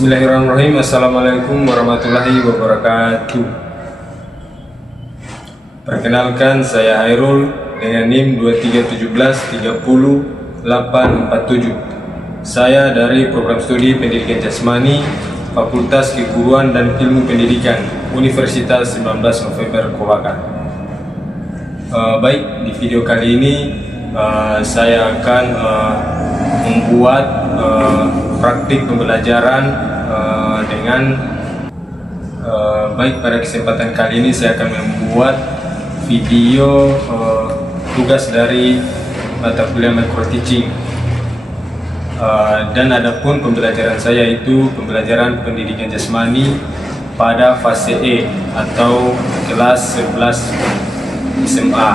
Bismillahirrahmanirrahim. Assalamualaikum warahmatullahi wabarakatuh. Perkenalkan, saya Hairul dengan NIM 2317300847. Saya dari program studi Pendidikan Jasmani Fakultas Keguruan dan Ilmu Pendidikan Universitas 19 November Kolaka. Baik, di video kali ini saya akan membuat praktik pembelajaran dengan baik, pada kesempatan kali ini saya akan membuat video tugas dari mata kuliah micro teaching, dan adapun pembelajaran saya itu pembelajaran pendidikan jasmani pada fase E atau kelas 11 SMA.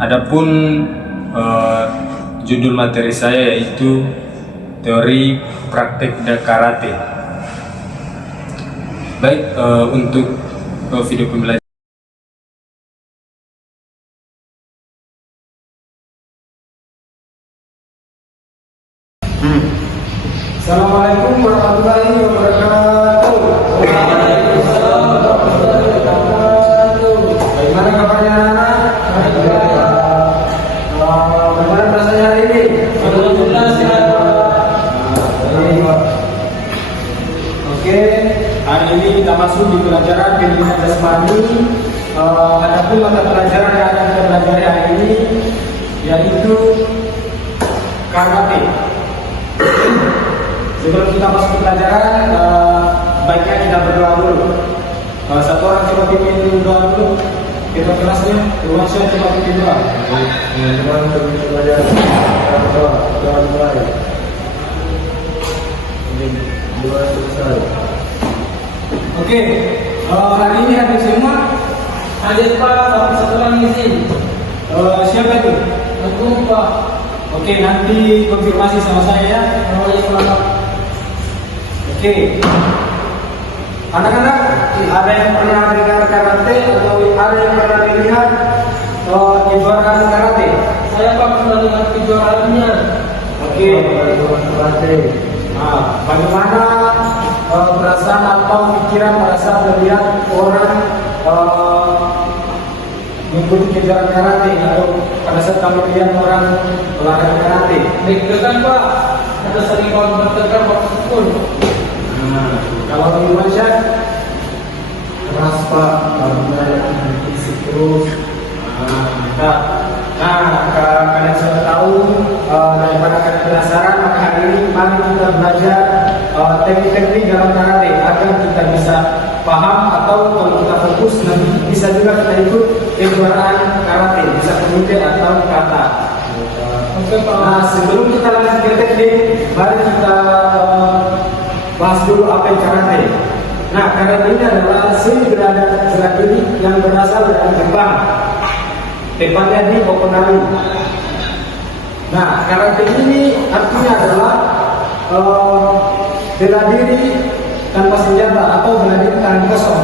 Adapun judul materi saya yaitu teori praktek karate. Baik, untuk video pembelajaran Assalamualaikum warahmatullahi wabarakatuh. Waalaikumsalam warahmatullahi wabarakatuh. Bagaimana kabarnya anak-anak? Bagaimana rasanya hari ini? Alhamdulillah sehat. Oke, hari ini kita masuk di pelajaran pendidikan jasmani. Adapun mata pelajaran yang akan kita pelajari hari ini yaitu karate. Sebelum kita masuk ke pelajaran, baiknya kita berdoa dulu. Satu orang coba pimpin doa dulu. Kita kelasnya, ruang saya coba pimpin doa. Teman-teman pimpin pelajaran. Doa mulai. Doa selesai. Oke, hari ini hadir semua. Hadir Pak, tapi satu orang izin. Siapa itu? Aku Pak. Oke, nanti konfirmasi sama saya ya. Oke, anak-anak, ada yang pernah dengar karate atau ada yang pernah lihat kejuaraan karate? Saya Pak pernah lihat kejuaraannya. Oke, karate. Nah, bagaimana perasaan atau pikiran pada saat melihat orang mengikuti kejuaraan karate atau pada saat kamu lihat orang olahraga karate? Deg-degan Pak, ada sering orang bertengkar waktu sekolah. Nah, kalau di Indonesia keras Pak, karena fisik terus. Nah, kalian sudah tahu, daripada kalian penasaran, maka hari ini mari kita belajar teknik-teknik dalam karate agar kita bisa paham, atau kalau kita fokus nanti bisa juga kita ikut kejuaraan karate, bisa komite atau kata. Nah, sebelum kita lanjut ke teknik, mari kita bahas dulu apa yang karate. Nah, karate ini adalah seni bela diri yang berasal dari Jepang, tepatnya di Okinawa. Nah, karate ini artinya adalah bela diri tanpa senjata atau bela diri tangan kosong.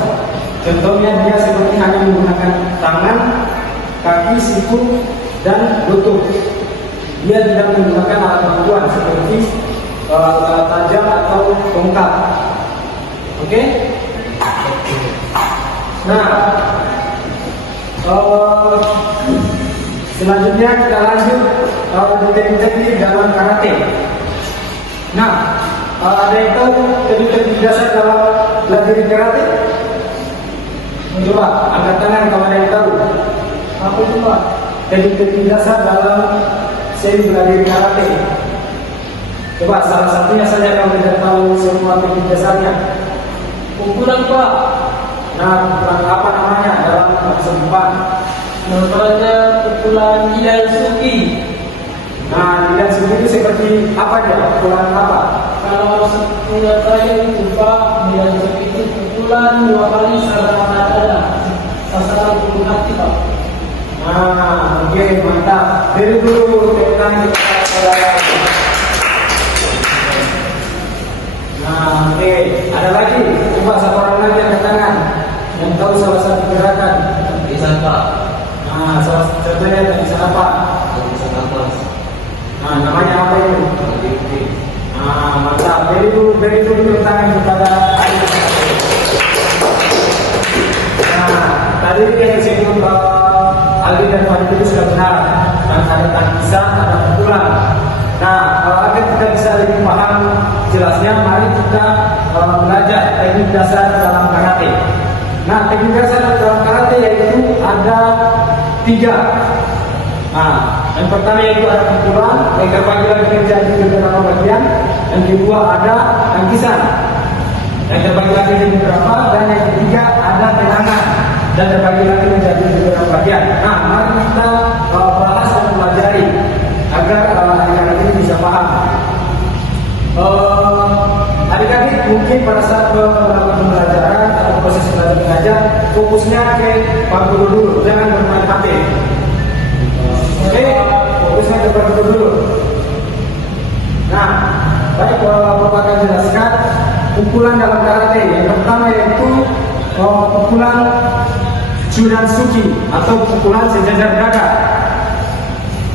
Contohnya dia seperti hanya menggunakan tangan, kaki, siku, dan lutut. Dia tidak menggunakan alat bantuan seperti alat tajam atau tongkat. Oke? Nah, selanjutnya kita lanjut teknik-teknik dalam karate. Nah, ada yang tahu teknik-teknik dasar dalam belajar karate? Coba angkat tangan kalau ada yang tahu. Apa itu Pak? Teknik-teknik dasar dalam seni belajar karate. Coba salah satunya saja kalau tidak tahu semua teknik dasarnya. Pukulan Pak. Nah, pukulan apa namanya dalam bahasa Jepang? Namanya pukulan Idan Suki. Nah, Idan Suki itu seperti apa dia? Pukulan apa? Kalau punya saya itu Pak, Idan Suki itu pukulan 2 kali serangan dada. Sasaran pukul hati Pak. Nah, oke, mantap. Dari dulu tentang nah, oke, ada lagi. Coba satu orang lagi angkat tangan yang tahu salah satu gerakan. Bisa Pak. Nah, salah satunya bisa apa? Bisa nafas. Nah, namanya apa itu? Nah, mantap. Dari dulu paham jelasnya, mari kita belajar teknik dasar dalam karate. Nah, teknik dasar dalam karate yaitu ada 3. Nah, yang pertama yaitu ada pukulan, yang terbagi lagi menjadi beberapa bagian. Yang kedua ada tangkisan, yang terbagi lagi menjadi beberapa, dan yang ketiga ada tendangan, dan terbagi lagi menjadi beberapa bagian. Nah, mari kita bahas dan pelajari agar adik-adik ini bisa paham. Adik-adik mungkin pada saat pembelajaran atau proses belajar mengajar fokusnya ke Pak Guru dulu, jangan bermain HP. Oke, fokusnya ke Pak Guru dulu. Nah, baik, Bapak akan jelaskan pukulan dalam karate. Yang pertama yaitu pukulan Chudansuki atau pukulan sejajar dada.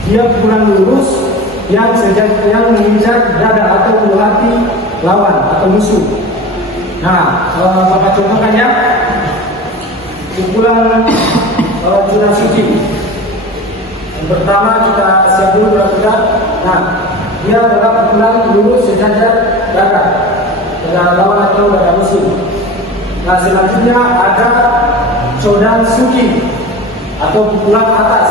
Dia pukulan lurus yang menginjak dada atau melewati lawan atau musuh. Nah, Bapak contohkan ya, pukulan Chudansuki. Yang pertama kita siap dulu perhatikan. Nah, dia adalah pukulan lurus sejajar dada lawan atau dada musuh. Nah, selanjutnya ada Chudansuki atau pukulan atas.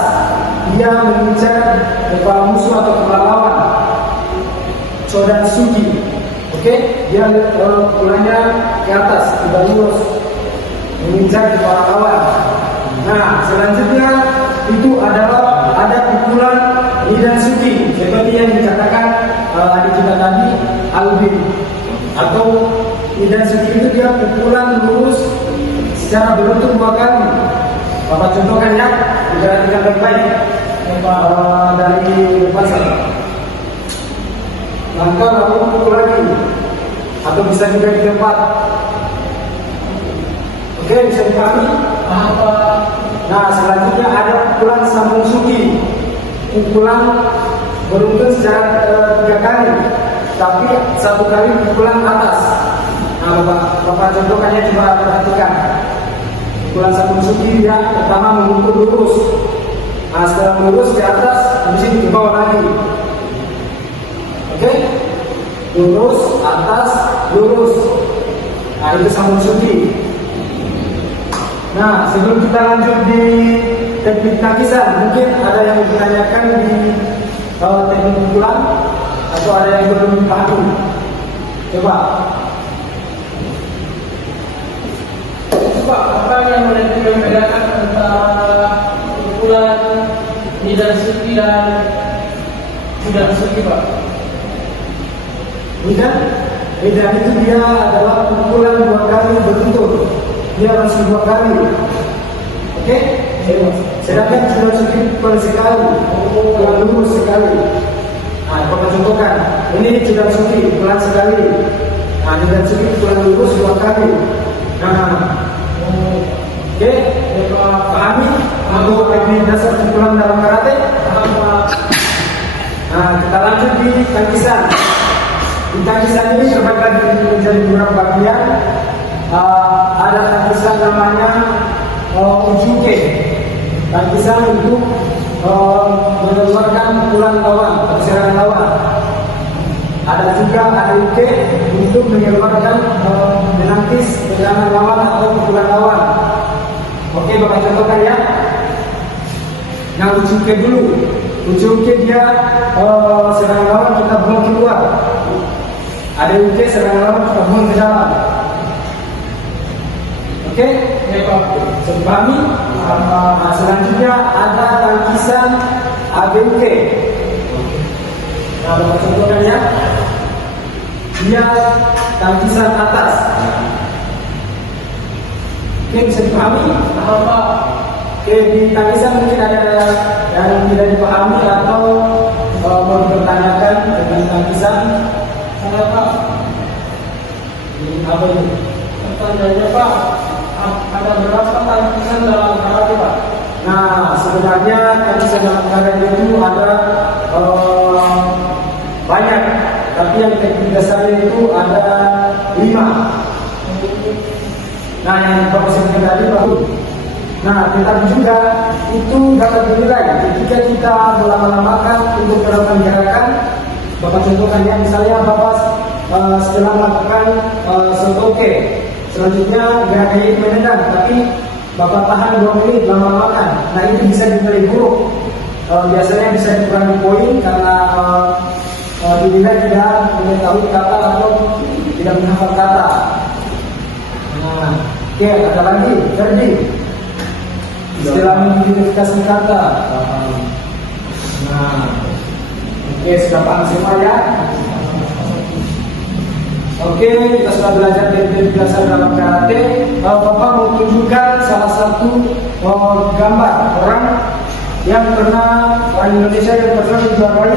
Dia mengincar kepala musuh atau kepala lawan. Chudansuki. Oke, dia pukulannya ke atas, tidak lurus, mengincar kepala lawan. Nah, selanjutnya itu adalah ada pukulan Nidansuki, seperti yang dikatakan adik kita tadi, Alvin. Atau Nidansuki itu dia pukulan lurus secara beruntun 2 kali. Bapak contohkan ya, perhatikan baik-baik dari depan sana. Langkah lalu pukul lagi, atau bisa juga di tempat. Oke, bisa dipahami? Nah, selanjutnya ada pukulan sambung suki, pukulan beruntun secara 3 kali, tapi 1 kali pukulan atas. Nah, Bapak contohkannya, coba perhatikan. Pukulan sambung suki dia pertama memukul lurus. Nah, setelah lurus di atas, habis itu ke bawah lagi. Oke, lurus, atas, lurus. Nah, itu sambung suki. Nah, sebelum kita lanjut di teknik tangkisan, mungkin ada yang ditanyakan di teknik pukulan atau ada yang belum dipahami. Coba. Apa yang membedakan antara pukulan Nidansuki dan Chudansuki, Pak? Nidan itu dia adalah pukulan 2 kali beruntun. Dia harus 2 kali. Oke? Sedangkan Chudansuki pukulan sekali, pukulan lurus sekali. Nah, Bapak contohkan. Ini Chudansuki pukulan sekali. Nah, Nidansuki pukulan lurus 2 kali. Nah, oke, pahami untuk teknik dasar pukulan dalam karate. Nah, kita lanjut di tangkisan. Di tangkisan ini terbagi lagi menjadi beberapa bagian. Ada tangkisan namanya ujuke. Tangkisan untuk mengeluarkan pukulan lawan, serangan lawan. Ada juga uke untuk mengeluarkan menangkis serangan lawan atau pukulan lawan. Oke, Bapak contohkan ya. Nah, ujuke dulu. Ujuke dia serangan lawan kita buang keluar. Ada uke serangan lawan kita buang ke dalam. Oke, sepahami. Selanjutnya ada tangkisan ABUK. Nah, Bapak contohkan ya. Dia tangkisan atas. Oke, bisa dipahami? Oke, di tangkisan mungkin ada yang tidak dipahami atau mau dipertanyakan dengan tangkisan. Kenapa? Apa ini? Pertanyaannya, Pak, ada berapa tangkisan dalam karate, Pak? Nah, sebenarnya tangkisan dalam karate itu ada banyak, tapi yang teknik dasarnya itu ada 5. Nah, yang Bapak sebutkan tadi baru. Nah, tetapi juga itu dapat dinilai ketika kita melama-lamakan untuk melakukan gerakan Bapak contohkan ya, misalnya Bapak setelah melakukan sotoke, selanjutnya gerakannya itu menendang, tapi Bapak tahan 2 menit lama-lamakan. Nah itu bisa dinilai buruk. Biasanya bisa dikurangi poin karena dinilai tidak mengetahui kata atau tidak menghafal kata. Nah, oke, ada lagi, Ferdi. Istilah mengidentifikasi kata. Nah, oke, sudah paham semua ya. Oke, kita sudah belajar dari dasar dalam karate. Bapak mau tunjukkan salah satu gambar orang yang pernah, orang Indonesia yang pernah menjuarai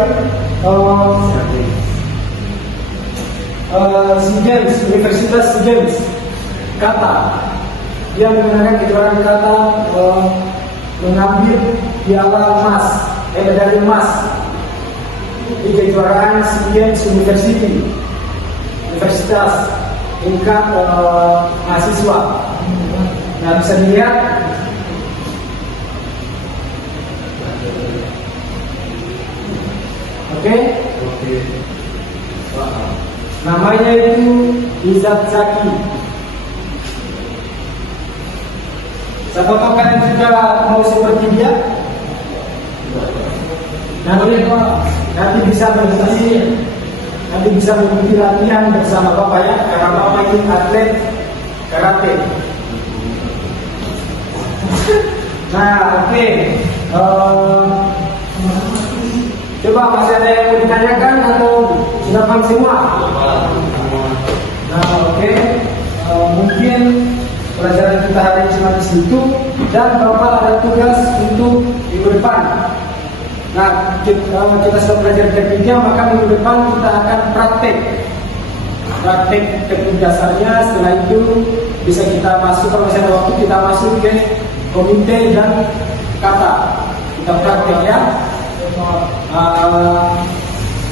SEA Games, Universitas SEA Games kata. Dia menggunakan kejuaraan kata mengambil piala emas, medali emas di kejuaraan SEA Games Universitas tingkat mahasiswa. Nah bisa dilihat oke? Namanya itu Izat Zaki. Apakah kalian juga mau seperti dia? Nanti bisa berhasil. Nanti bisa mengikuti latihan bersama Bapak ya, karena Bapak ini atlet karate. Nah, oke. Coba masih ada yang mau ditanyakan atau sudah paham semua? Nah, oke. Mungkin pelajaran kita hari ini cuma di situ, dan Bapak ada tugas untuk minggu depan. Nah, kita sudah belajar tekniknya, maka minggu depan kita akan praktek teknik dasarnya. Setelah itu bisa kita masuk, kalau misalnya waktu kita masuk ke komite dan kata, kita praktek ya.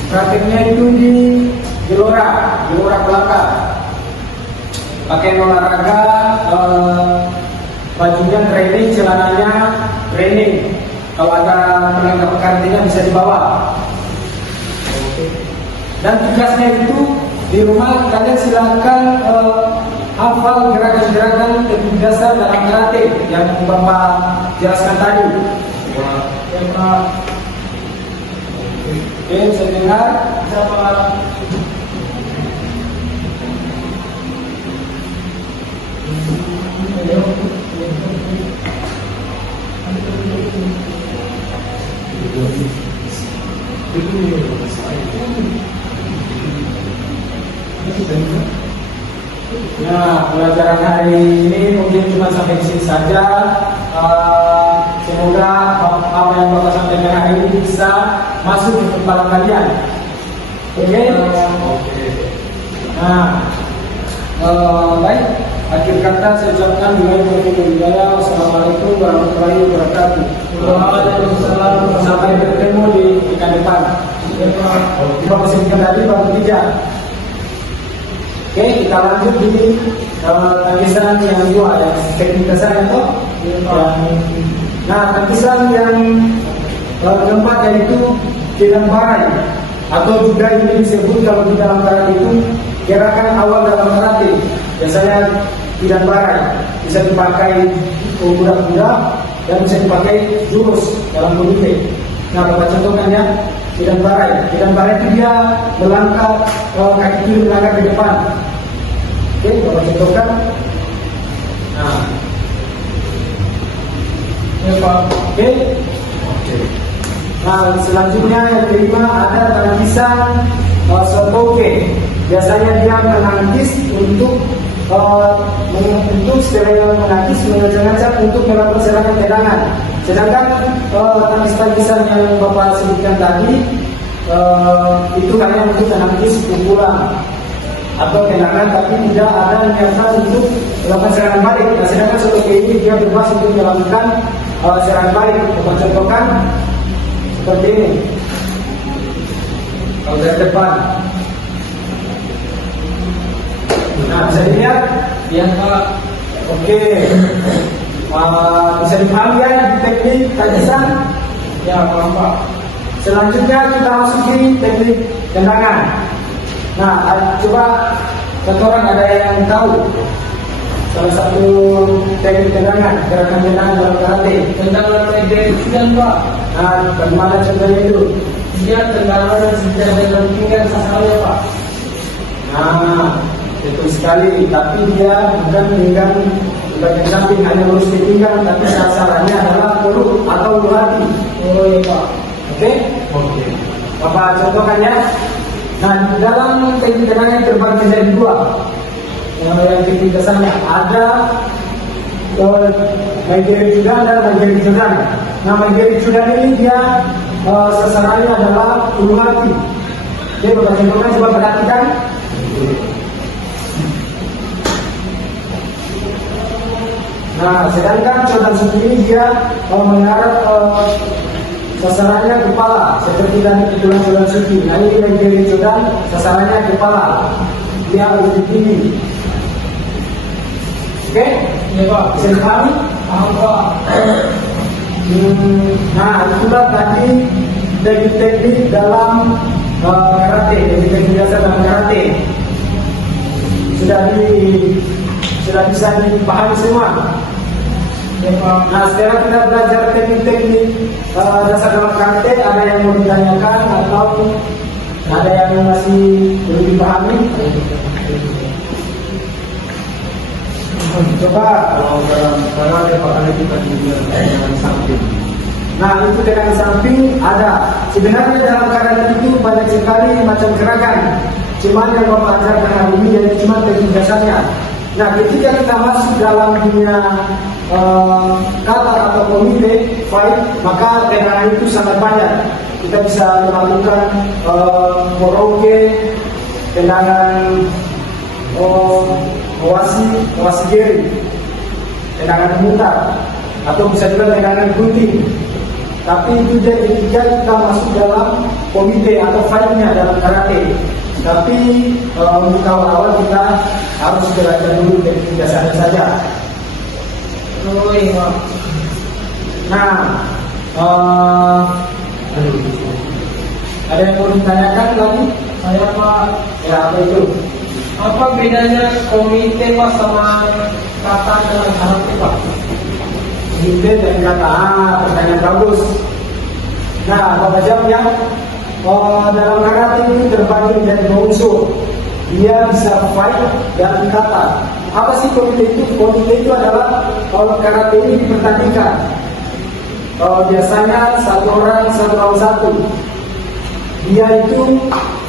Prakteknya itu di Gelora Kelaka. Pakai olahraga, bajunya training, celananya training. Kalau ada perangkat karantina bisa dibawa. Dan tugasnya itu di rumah kalian silakan hafal gerakan-gerakan teknik dasar dalam karate yang Bapak jelaskan tadi. Oke, saya dengar. Nah, pelajaran hari ini mungkin cuma sampai di sini saja. Semoga apa yang Bapak sampaikan hari ini bisa masuk di kepala kalian. Oke? Nah, baik. Akhir kata saya ucapkan wassalamualaikum warahmatullahi wabarakatuh. Waalaikumsalam. Sampai bertemu di pekan depan. Kita posisikan tadi baru 3. Oke, kita lanjut di tangkisan yang 2 ya, teknik dasar itu. Nah, tangkisan yang keempat yaitu kidan barai, atau juga ini disebut kalau di dalam karate itu gerakan awal dalam karate. Biasanya kidan barai bisa dipakai budak-budak dan bisa dipakai jurus dalam komite. Nah, Bapak contohkan ya, kidan barai. Kidan barai itu dia melangkah kaki kiri melangkah ke depan. Oke, Bapak contohkan. Nah, oke. Nah, selanjutnya yang kelima ada tangkisan sotoke. Biasanya dia menangkis untuk selain menangkis mengajak untuk melakukan serangan tendangan. Sedangkan tangkis-tangkisan yang Bapak sebutkan tadi itu hanya untuk menangkis pukulan atau tendangan, tapi tidak ada niatan untuk melakukan serangan balik. Nah, sedangkan sotoke ini dia bebas untuk melakukan serangan balik. Bapak contohkan seperti ini. Kalau dari depan. Nah, bisa dilihat ya Pak. Oke. Bisa dipahami ya teknik tangkisan? Ya, paham Pak. Selanjutnya kita masuki teknik tendangan. Nah, coba orang ada yang tahu salah satu teknik tendangan, gerakan tendangan dalam karate. Tendangan meja Pak. Nah, bagaimana contohnya itu? Dia tendangan sejak dengan pinggang sasarannya Pak. Nah, betul sekali. Tapi dia bukan pinggang bagian samping, hanya lurus di pinggang, tapi sasarannya adalah perut atau ulu hati. Oh iya Pak. Oke? Oke. Bapak contohkan ya. Nah, dalam teknik tendangan terbagi menjadi dua. Yang teknik dasarnya ada Maigeri Judan dan Maigeri Judan. Nah, Maigeri Judan ini dia sasarannya adalah ulu hati. Oke, Bapak contohkan, coba perhatikan. Nah, sedangkan Jodan Suki ini dia mengarah sasarannya kepala, seperti tadi ketulan Jodan Suki. Nah, ini Maigeri Jodan sasarannya kepala, dia lebih tinggi. Oke? Iya Pak. Bisa dipahami? Paham Pak. Nah, itulah tadi teknik-teknik dalam karate, teknik-teknik dasar dalam karate. Sudah bisa dipahami semua. Iya Pak. Nah, sekarang kita belajar teknik-teknik dasar dalam karate. Ada yang mau ditanyakan atau ada yang masih belum dipahami? Coba Kalau dalam karate Pak, ada kita juga tendangan samping. Nah, itu tendangan samping ada. Sebenarnya dalam karate itu banyak sekali macam gerakan. Cuman yang Bapak ajarkan hari ini yaitu cuma teknik dasarnya. Nah, ketika kita masuk dalam dunia kata atau komite fight, maka tendangan itu sangat banyak. Kita bisa melakukan moroke, tendangan wasi kiri, tendangan mutar, atau bisa juga tendangan gunting. Tapi itu jadi ketika kita masuk dalam komite atau fightnya dalam karate. Tapi untuk awal-awal kita harus belajar dulu teknik dasarnya saja. Oh iya Pak. Nah, ada yang mau ditanyakan lagi? Saya Pak. Ya, apa itu? Apa bedanya komite Pak sama kata dalam karate Pak? Komite dan kata, pertanyaan bagus. Nah, Bapak jawab ya. Dalam karate itu terbagi menjadi dua unsur. Dia bisa fight dan kata. Apa sih komite itu? Komite itu adalah kalau karate ini dipertandingkan. Biasanya satu orang satu lawan satu. Dia itu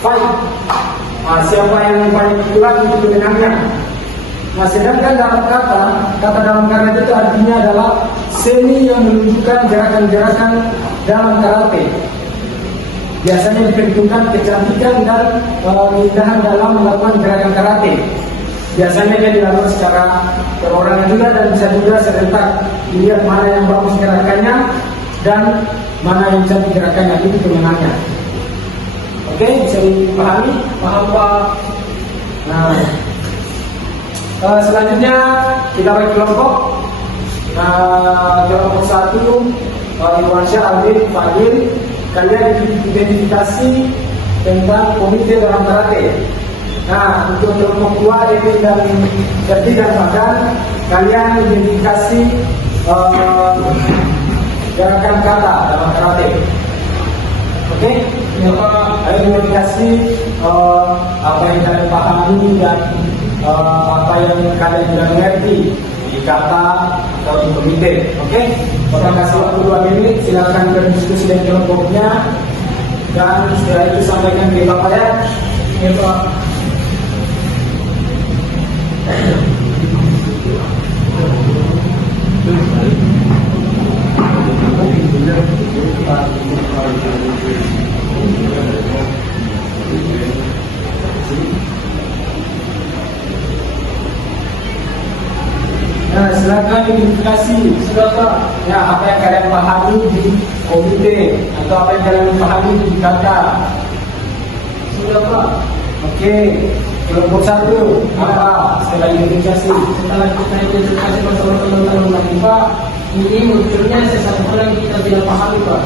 fight. Nah, siapa yang paling kuat itu kemenangnya. Nah, sedangkan dalam kata dalam karate itu artinya adalah seni yang menunjukkan gerakan-gerakan dalam karate. Biasanya diperhitungkan kecantikan dan keindahan dalam melakukan gerakan karate. Biasanya dia dilakukan secara perorangan juga dan bisa juga serentak. Dilihat mana yang bagus gerakannya dan mana yang cantik gerakannya, itu pemenangnya. Oke, bisa dipahami? Paham Pak. Nah, selanjutnya kita bagi kelompok. Kelompok satu, Irwansyah, Alvin, Fadil. Kalian identifikasi tentang komite dalam karate. Nah, untuk kelompok dua, Evi dan Ferdi dan Fadan, kalian identifikasi gerakan kata dalam karate. Oke? Ya Pak. Ayo identifikasi apa yang kalian pahami dan apa yang kalian sudah mengerti di kata atau di komite. Oke? Bapak kasih waktu 2 menit, silakan berdiskusi dengan kelompoknya dan setelah itu sampaikan ke Bapak ya. Ya Pak. Nah, silakan identifikasi Silakan. ya apa yang kalian pahami di komite atau apa yang kalian pahami di kata. Sudah Pak. Oke, kelompok satu apa? Setelah identifikasi. Setelah kita identifikasi bersama teman-teman lagi Pak, ini munculnya sesuatu yang kita tidak pahami Pak.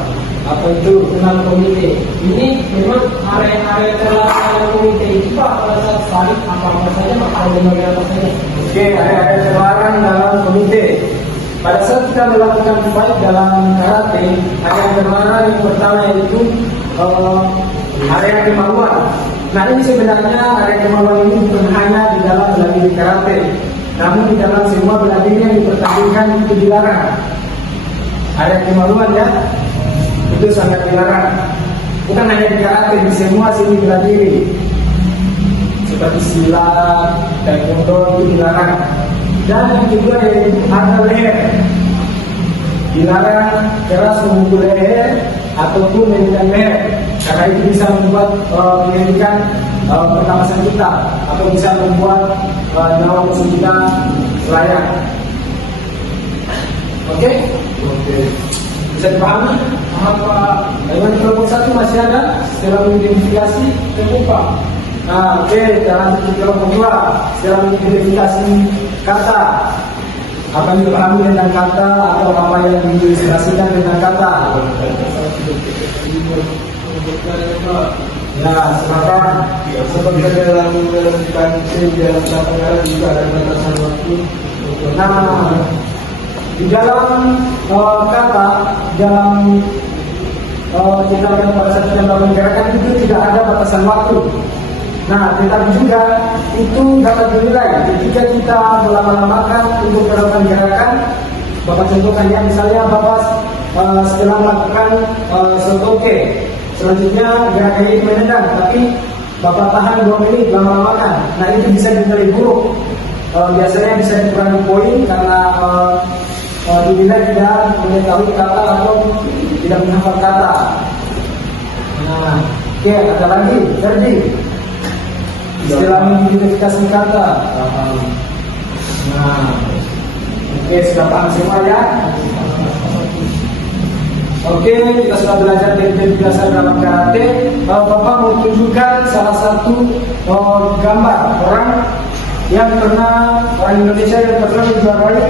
apa itu kenal komite. Ini memang area-area dalam komite itu Pak, pada saat balik apa saja Pak, ada bagian apa saja? Oke, area terlarang dalam komite. Pada saat kita melakukan fight dalam karate, area terlarang yang pertama yaitu area kemaluan. Nah ini sebenarnya area kemaluan ini bukan hanya di dalam bela diri karate, namun di dalam semua bela diri yang dipertandingkan itu dilarang. Area kemaluan ya, itu sangat dilarang. Bukan hanya di karate, di semua sini bela diri seperti silat, taekwondo itu dilarang. Dan yang kedua yaitu ada leher, dilarang keras memukul leher ataupun menekan leher, karena itu bisa membuat menyedihkan pernapasan kita atau bisa membuat nyawa musuh kita layak. Oke? Bisa dipahami? Apa Dengan kelompok satu masih ada setelah mengidentifikasi terbuka? Nah, oke, dalam kelompok dua setelah mengidentifikasi kata, apa yang dipahami dengan kata atau apa yang diilustrasikan dengan kata. Ya, silakan. Seperti dalam menjalankan dalam pelanggaran juga ada batasan waktu. Nah, di dalam kata, dalam kita yang pada saat kita melakukan gerakan itu tidak ada batasan waktu. Nah, tetapi juga itu dapat dinilai ketika kita melama-lamakan untuk melakukan gerakan. Bapak contohkan ya, misalnya Bapak setelah melakukan sotoke, selanjutnya gerakannya itu menendang, tapi Bapak tahan 2 menit lama-lamakan. Nah, itu bisa dinilai buruk. Biasanya bisa dikurangi poin karena dinilai tidak mengetahui kata atau tidak menghafal kata. Nah, oke, ada lagi, Ferdi. Istilah mengidentifikasi kata. Nah, oke, sudah paham semua ya? Oke, kita sudah belajar teknik dasar dalam karate. Bapak mau tunjukkan salah satu gambar orang yang pernah, orang Indonesia yang pernah menjuarai